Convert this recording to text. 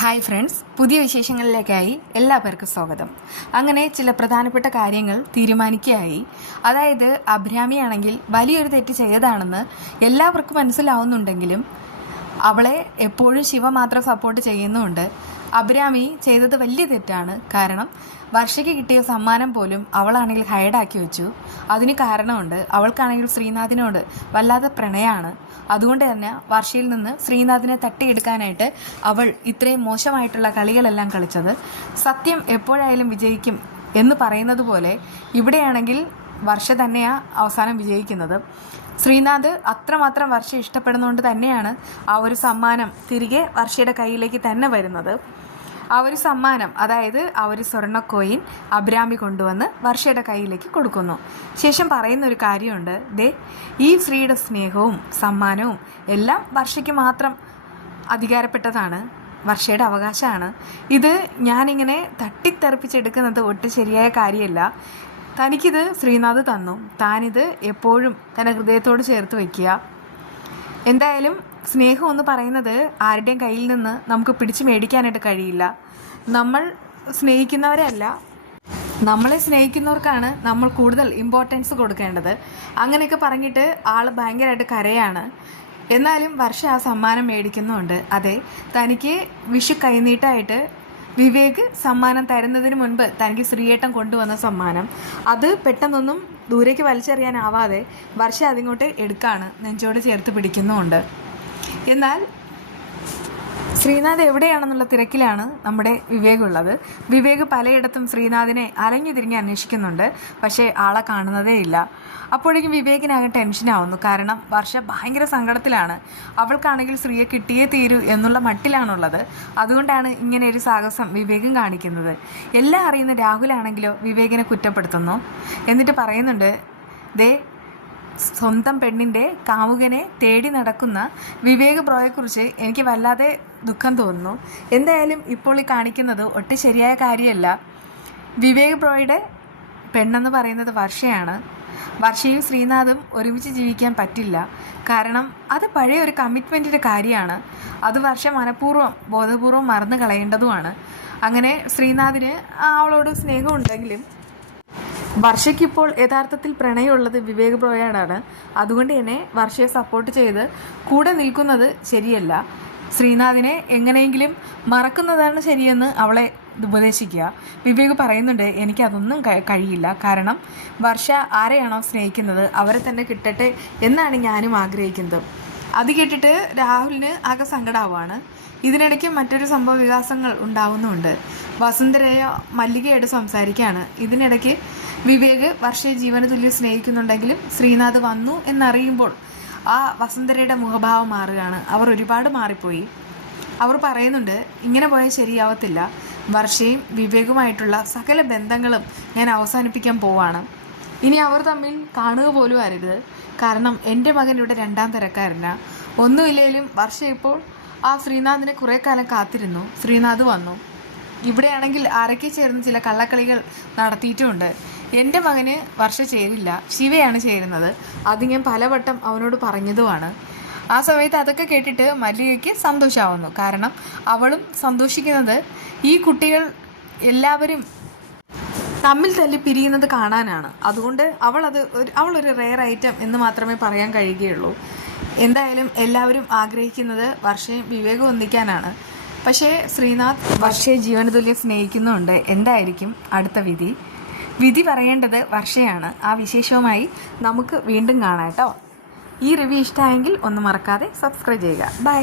Hi friends, പുതിയ വിശേഷങ്ങളിലേക്കായി എല്ലാവർക്കും സ്വാഗതം. അങ്ങനെ ചില പ്രധാനപ്പെട്ട കാര്യങ്ങൾ തീരുമാനിക്കുകയായി. അതായത് അഭിരാമിയാണെങ്കിൽ വലിയൊരു തെറ്റ് ചെയ്തതാണെന്ന് എല്ലാവർക്കും മനസ്സിലാവുന്നുണ്ടെങ്കിലും അവളെ എപ്പോഴും ശിവ മാത്രം സപ്പോർട്ട് ചെയ്യുന്നുമുണ്ട്. അഭിരാമി ചെയ്തത് വലിയ തെറ്റാണ്. കാരണം വർഷയ്ക്ക് കിട്ടിയ സമ്മാനം പോലും അവളാണെങ്കിൽ ഹൈഡാക്കി വെച്ചു. അതിന് കാരണമുണ്ട്. അവൾക്കാണെങ്കിൽ ശ്രീനാഥിനോട് വല്ലാതെ പ്രണയമാണ്. അതുകൊണ്ട് തന്നെ വർഷയിൽ നിന്ന് ശ്രീനാഥിനെ തട്ടിയെടുക്കാനായിട്ട് അവൾ ഇത്രയും മോശമായിട്ടുള്ള കളികളെല്ലാം കളിച്ചത്. സത്യം എപ്പോഴായാലും വിജയിക്കും എന്ന് പറയുന്നത് പോലെ ഇവിടെയാണെങ്കിൽ വർഷ തന്നെയാണ് അവസാനം വിജയിക്കുന്നത്. ശ്രീനാഥ് അത്രമാത്രം വർഷ ഇഷ്ടപ്പെടുന്നതുകൊണ്ട് തന്നെയാണ് ആ ഒരു സമ്മാനം തിരികെ വർഷയുടെ കയ്യിലേക്ക് തന്നെ വരുന്നത്. ആ ഒരു സമ്മാനം, അതായത് ആ ഒരു സ്വർണ്ണ കോയിൻ അഭിരാമി കൊണ്ടുവന്ന് വർഷയുടെ കയ്യിലേക്ക് കൊടുക്കുന്നു. ശേഷം പറയുന്ന ഒരു കാര്യമുണ്ട്, ഈ സ്ത്രീയുടെ സ്നേഹവും സമ്മാനവും എല്ലാം വർഷയ്ക്ക് മാത്രം അധികാരപ്പെട്ടതാണ്, വർഷയുടെ അവകാശമാണ്. ഇത് ഞാനിങ്ങനെ തട്ടിത്തെറിപ്പിച്ചെടുക്കുന്നത് ഒട്ടും ശരിയായ കാര്യമല്ല. തനിക്കിത് ശ്രീനാഥ് തന്നു, താനിത് എപ്പോഴും തൻ്റെ ഹൃദയത്തോട് ചേർത്ത് വയ്ക്കുക. എന്തായാലും സ്നേഹം എന്ന് പറയുന്നത് ആരുടെയും കയ്യിൽ നിന്ന് നമുക്ക് പിടിച്ചു മേടിക്കാനായിട്ട് കഴിയില്ല. നമ്മൾ സ്നേഹിക്കുന്നവരല്ല, നമ്മളെ സ്നേഹിക്കുന്നവർക്കാണ് നമ്മൾ കൂടുതൽ ഇമ്പോർട്ടൻസ് കൊടുക്കേണ്ടത്. അങ്ങനെയൊക്കെ പറഞ്ഞിട്ട് ആൾ ഭയങ്കരമായിട്ട് കരയാണ്. എന്നാലും വർഷ ആ സമ്മാനം മേടിക്കുന്നുണ്ട്. അതെ, തനിക്ക് വിഷു കൈനീട്ടമായിട്ട് വിവേക് സമ്മാനം തരുന്നതിന് മുൻപ് തനിക്ക് ശ്രീയേട്ടൻ കൊണ്ടുവന്ന സമ്മാനം, അത് പെട്ടെന്നൊന്നും ദൂരേക്ക് വലിച്ചെറിയാനാവാതെ വർഷ അതിങ്ങോട്ട് എടുക്കാണ്, നെഞ്ചോട് ചേർത്ത് പിടിക്കുന്നുമുണ്ട്. എന്നാൽ ശ്രീനാഥ് എവിടെയാണെന്നുള്ള തിരക്കിലാണ് നമ്മുടെ വിവേക് ഉള്ളത്. വിവേക് പലയിടത്തും ശ്രീനാഥിനെ അലഞ്ഞു തിരിഞ്ഞ് അന്വേഷിക്കുന്നുണ്ട്, പക്ഷേ ആളെ കാണുന്നതേ ഇല്ല. അപ്പോഴേക്കും വിവേകിനാകെ ടെൻഷനാവുന്നു. കാരണം വർഷ ഭയങ്കര സങ്കടത്തിലാണ്. അവൾക്കാണെങ്കിൽ ശ്രീയെ കിട്ടിയേ തീരൂ എന്നുള്ള മട്ടിലാണുള്ളത്. അതുകൊണ്ടാണ് ഇങ്ങനെ ഒരു സാഹസം വിവേകും കാണിക്കുന്നത്. എല്ലാം അറിയുന്ന രാഹുലാണെങ്കിലോ വിവേകിനെ കുറ്റപ്പെടുത്തുന്നു. എന്നിട്ട് പറയുന്നുണ്ട്, സ്വന്തം പെണ്ണിൻ്റെ കാമുകനെ തേടി നടക്കുന്ന വിവേക് ബ്രോയെക്കുറിച്ച് എനിക്ക് വല്ലാതെ ദുഃഖം തോന്നുന്നു. എന്തായാലും ഇപ്പോൾ ഈ കാണിക്കുന്നത് ഒട്ടും ശരിയായ കാര്യമല്ല. വിവേക് ബ്രോയുടെ പെണ്ണെന്ന് പറയുന്നത് വർഷയാണ്. വർഷയും ശ്രീനാഥും ഒരുമിച്ച് ജീവിക്കാൻ പറ്റില്ല. കാരണം അത് പഴയ ഒരു കമ്മിറ്റ്മെൻറ്റിൻ്റെ കാര്യമാണ്. അത് വർഷ മനഃപൂർവ്വം ബോധപൂർവം മറന്നു കളയേണ്ടതുമാണ്. അങ്ങനെ ശ്രീനാഥിന് അവളോട് സ്നേഹമുണ്ടെങ്കിലും വർഷയ്ക്കിപ്പോൾ യഥാർത്ഥത്തിൽ പ്രണയമുള്ളത് വിവേക് ബ്രോയോടാണ്. അതുകൊണ്ട് തന്നെ വർഷയെ സപ്പോർട്ട് ചെയ്ത് കൂടെ നിൽക്കുന്നത് ശരിയല്ല. ശ്രീനാഥിനെ എങ്ങനെയെങ്കിലും മറക്കുന്നതാണ് ശരിയെന്ന് അവളെ ഉപദേശിക്കുക. വിവേക് പറയുന്നുണ്ട്, എനിക്കതൊന്നും കഴിയില്ല. കാരണം വർഷ ആരെയാണോ സ്നേഹിക്കുന്നത് അവരെ തന്നെ കിട്ടട്ടെ എന്നാണ് ഞാനും ആഗ്രഹിക്കുന്നത്. അത് കേട്ടിട്ട് രാഹുലിന് ആകെ സങ്കടമാവാണ്. ഇതിനിടയ്ക്ക് മറ്റൊരു സംഭവ വികാസങ്ങൾ ഉണ്ടാവുന്നുണ്ട്. വസുന്ധരയോ മല്ലികയോട് സംസാരിക്കുകയാണ്. ഇതിനിടയ്ക്ക് വിവേക് വർഷയെ ജീവന തുല്യം സ്നേഹിക്കുന്നുണ്ടെങ്കിലും ശ്രീനാഥ് വന്നു എന്നറിയുമ്പോൾ ആ വസുന്ധരയുടെ മുഖഭാവം മാറുകയാണ്. അവർ ഒരുപാട് മാറിപ്പോയി. അവർ പറയുന്നുണ്ട്, ഇങ്ങനെ പോയാൽ ശരിയാവത്തില്ല. വർഷയും വിവേകുമായിട്ടുള്ള സകല ബന്ധങ്ങളും ഞാൻ അവസാനിപ്പിക്കാൻ പോവാണ്. ഇനി അവർ തമ്മിൽ കാണുക പോലും അരുത്. കാരണം എൻ്റെ മകൻ ഇവിടെ രണ്ടാം തരക്കാരനാണ്. ഒന്നുമില്ലെങ്കിലും വർഷ ഇപ്പോൾ ആ ശ്രീനാഥിനെ കുറേ കാലം കാത്തിരുന്നു. ശ്രീനാഥ് വന്നു. ഇവിടെയാണെങ്കിൽ ആരൊക്കെ ചേർന്ന് ചില കള്ളക്കളികൾ നടത്തിയിട്ടുമുണ്ട്. എൻ്റെ മകന് വർഷ ചേരില്ല, ശിവയാണ് ചേരുന്നത്. അത് ഞാൻ പലവട്ടം അവനോട് പറഞ്ഞതുമാണ്. ആ സമയത്ത് അതൊക്കെ കേട്ടിട്ട് മല്ലികയ്ക്ക് സന്തോഷമാവുന്നു. കാരണം അവളും സന്തോഷിക്കുന്നത് ഈ കുട്ടികൾ തമ്മിൽ തല്ലി പിരിയുന്നത് കാണാനാണ്. അതുകൊണ്ട് അവളൊരു റെയർ ഐറ്റം എന്ന് മാത്രമേ പറയാൻ കഴിയുകയുള്ളൂ. എന്തായാലും എല്ലാവരും ആഗ്രഹിക്കുന്നത് വർഷയും വിവേകം ഒന്നിക്കാനാണ്. പക്ഷേ ശ്രീനാഥ് വർഷയെ ജീവനതുല്യം സ്നേഹിക്കുന്നുണ്ട്. എന്തായിരിക്കും അടുത്ത വിധി? വിധി പറയേണ്ടത് വർഷയാണ്. ആ വിശേഷവുമായി നമുക്ക് വീണ്ടും കാണാം കേട്ടോ. ഈ റിവ്യൂ ഇഷ്ടമായെങ്കിൽ ഒന്ന് മറക്കാതെ സബ്സ്ക്രൈബ് ചെയ്യുക. ബൈ.